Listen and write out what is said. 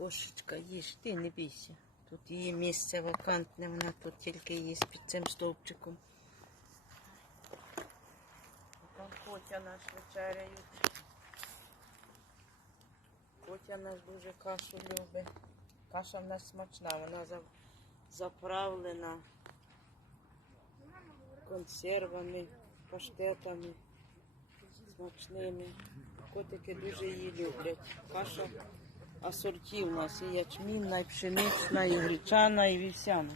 Кошечка, їж, ти не бійся. Тут її місце вакантне, вона тут тільки їсть під цим стовпчиком. Там Котя наш вечеряють. Котя наш дуже кашу любить. Каша в нас смачна, вона заправлена консервами, паштетами смачними. Котики дуже її люблять. Каша асорті у нас і ячмінна, і пшенична, і гречана, і вівсяна.